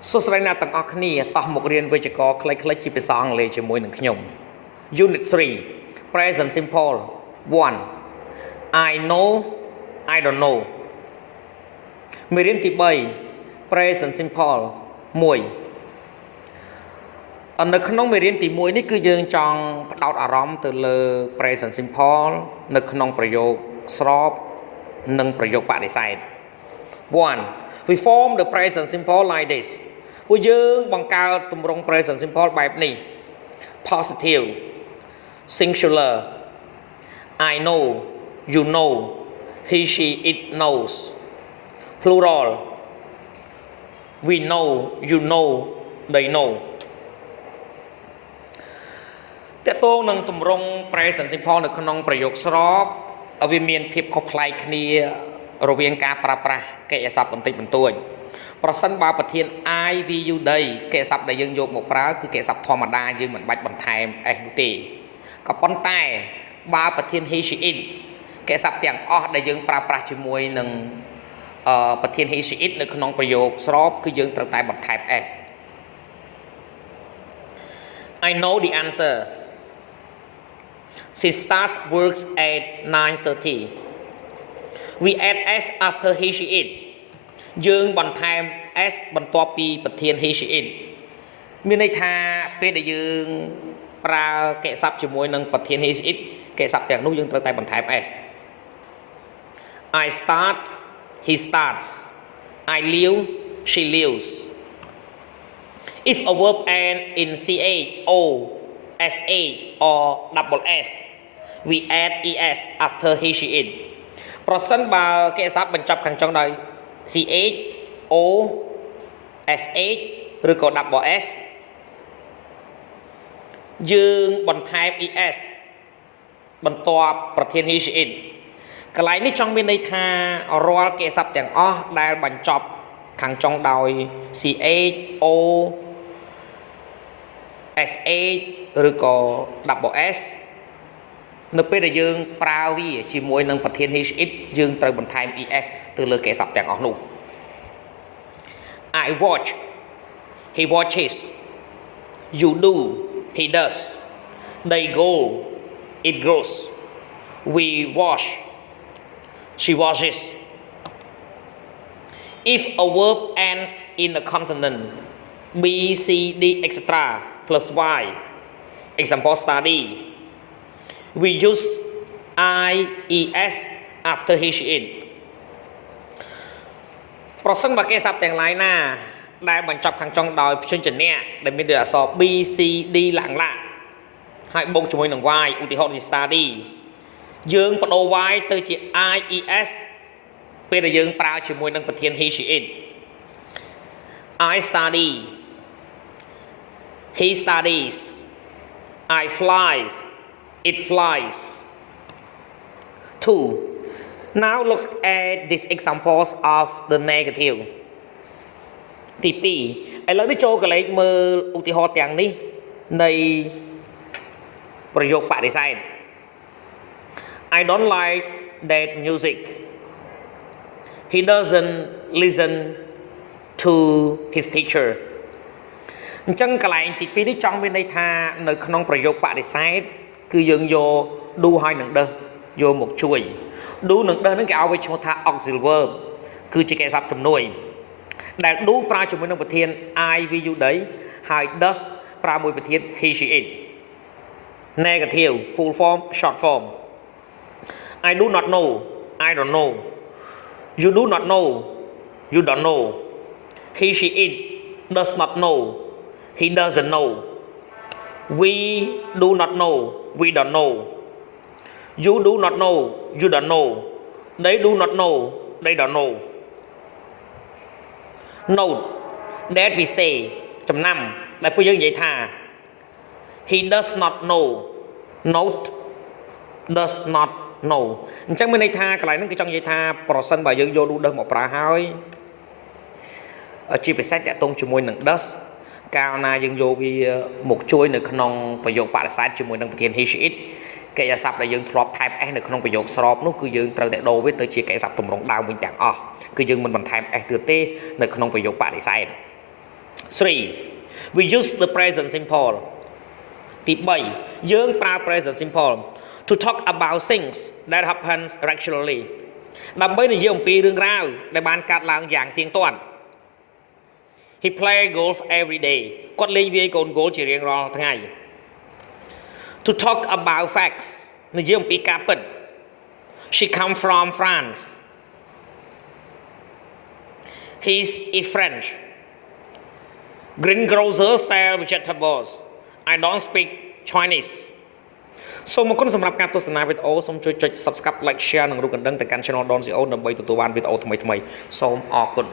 So Sreyoun tầng ác ni tao một riêng với chỉ có clay chỉ bị sang lên chỉ môi nâng nhung. Unit 3 Present simple 1 I know I don't know. Mới riêng thứ 7 Present simple 1 ở nơi khung mới riêng thứ 1 នេះគឺយើងចង់ផ្ដោតអារម្មណ៍ទៅលើ present simple នៅក្នុងប្រយោគស្របនិងប្រយោគបដិសេធ 1 we form the present simple like this ពួកយើងបង្កើតទម្រង់ present simple បែបនេះ positive singular I know you know he she it knows plural we know you know they know តើតោងនឹងទម្រង់ present simple នៅក្នុងប្រយោគស្របវាមានភាពខុសប្លែកគ្នារវាងការប្រើប្រាស់កិរិយាសព្ទបន្តិចបន្តួចប្រសិនបើប្រធាន I V U ដីកិរិយាសព្ទដែលយើងយកមកប្រើគឺកិរិយាសព្ទធម្មតាយើងមិនបាច់បន្ថែម s នោះទេក៏ប៉ុន្តែបើប្រធាន he she it កិរិយាសព្ទទាំងអស់ដែលយើងប្រើប្រាស់ជាមួយនឹងប្រធាន he she it នៅក្នុងប្រយោគស្របគឺយើងត្រូវតែបន្ថែម s I know the answer She starts works at 9:30 We add s after he she it យើងបន្ថែម s បន្ទាប់ពីប្រធាន he she it មានន័យថាពេលដែលយើងប្រើកិរិយាសព្ទជាមួយនឹងប្រធាន he she it កិរិយាសព្ទទាំងនោះយើងត្រូវតែបន្ថែម s I start he starts I live she lives If a verb end in ch o sh or double s we add es after he she it ប្រសិនបើកិរិយាសព្ទបញ្ចប់ខាងចុងដោយ ch o sh ឬក៏ double s យើងបន្ថែម es បន្ទាប់ប្រធាន he she it កន្លែងនេះចង់មានន័យថារាល់កិរិយាសព្ទទាំងអស់ដែលបញ្ចប់ខាងចុងដោយ ch o sh ឬក៏ double s នៅពេលដែលយើងប្រើវាជាមួយនឹងប្រធាន he she it យើងត្រូវបន្ថែម es ទៅលើកិរិយាសព្ទទាំងអស់នោះ I watch he watches you do he does they go it goes we wash she washes if a verb ends in a consonant b c d etc plus y example study we use I E S after he she it ប្រសិនបើកិរិយាសព្ទទាំងឡាយណាដែលបញ្ចប់ខាងចុងដោយព្យញ្ជនៈដែលមានដូចអក្សរ B C D ឡើងឡាហើយបូកជាមួយនឹង y ឧទាហរណ៍ជា study យើងបដូរ y ទៅជា I E S ពេលដែលយើងប្រើជាមួយនឹងប្រធាន he she it I study he studies I flies it flies 2 Now look at these examples of the negative ទី2ឥឡូវនេះចូលកលេចមើលឧទាហរណ៍ទាំងនេះនៃប្រយោគបដិសេធ I don't like that music He doesn't listen to his teacher អញ្ចឹងកន្លែងទី2នេះចង់មានន័យថានៅក្នុងប្រយោគបដិសេធគឺយើងយក do ហើយនឹង does យកមកជួយ do និង does ហ្នឹងគេឲ្យវាឈ្មោះថា auxiliary verb គឺជាកិរិយាសព្ទជំនួយដែល do ប្រើជាមួយនឹងប្រធាន I V U ដីហើយ does ប្រើមួយប្រធាន he she it negative full form short form I do not know I don't know You do not know you don't know He she it does not know He doesn't know We do not know we don't know You do not know you don't know They do not know they don't know Note that we say ចំណាំដែលពួកយើងនិយាយថា He does not know Note does not know អញ្ចឹងមានន័យថាកន្លែងហ្នឹងគឺចង់និយាយថាប្រសិនបើយើងយក do does មកប្រើហើយជាពិសេសតាក់ទងជាមួយនឹង does កាលណាយើងយកវាមកជួយនៅក្នុងប្រយោគបដិសេធជាមួយនឹងប្រធាន he she it កិរិយាសព្ទដែលយើងធ្លាប់ថែម s នៅក្នុងប្រយោគស្របនោះគឺយើងត្រូវតែដូរវាទៅជាកិរិយាសព្ទទម្រង់ដើមវិញទាំងអស់គឺយើងមិនបន្ថែម s ទៀតទេនៅក្នុងប្រយោគបដិសេធ 3. We use the present simple ទី3យើងប្រើ present simple to talk about things that happens regularly ដើម្បីនិយាយអំពីរឿងរ៉ាវដែលបានកើតឡើងយ៉ាងទៀងទាត់ He play golf every day គាត់លេងវាយកូនហ្គោលជារៀងរាល់ថ្ងៃ To talk about facts និយាយអំពីការពិត She come from France He's a French Greengrocers sell vegetables I don't speak Chinese សូមអរគុណសម្រាប់ការទស្សនាវីដេអូសូមជួយចុច Subscribe Like Share និងរូបកណ្ដឹងទៅកាន់ Channel Don CO ដើម្បីទទួលបានវីដេអូថ្មីៗសូមអរគុណ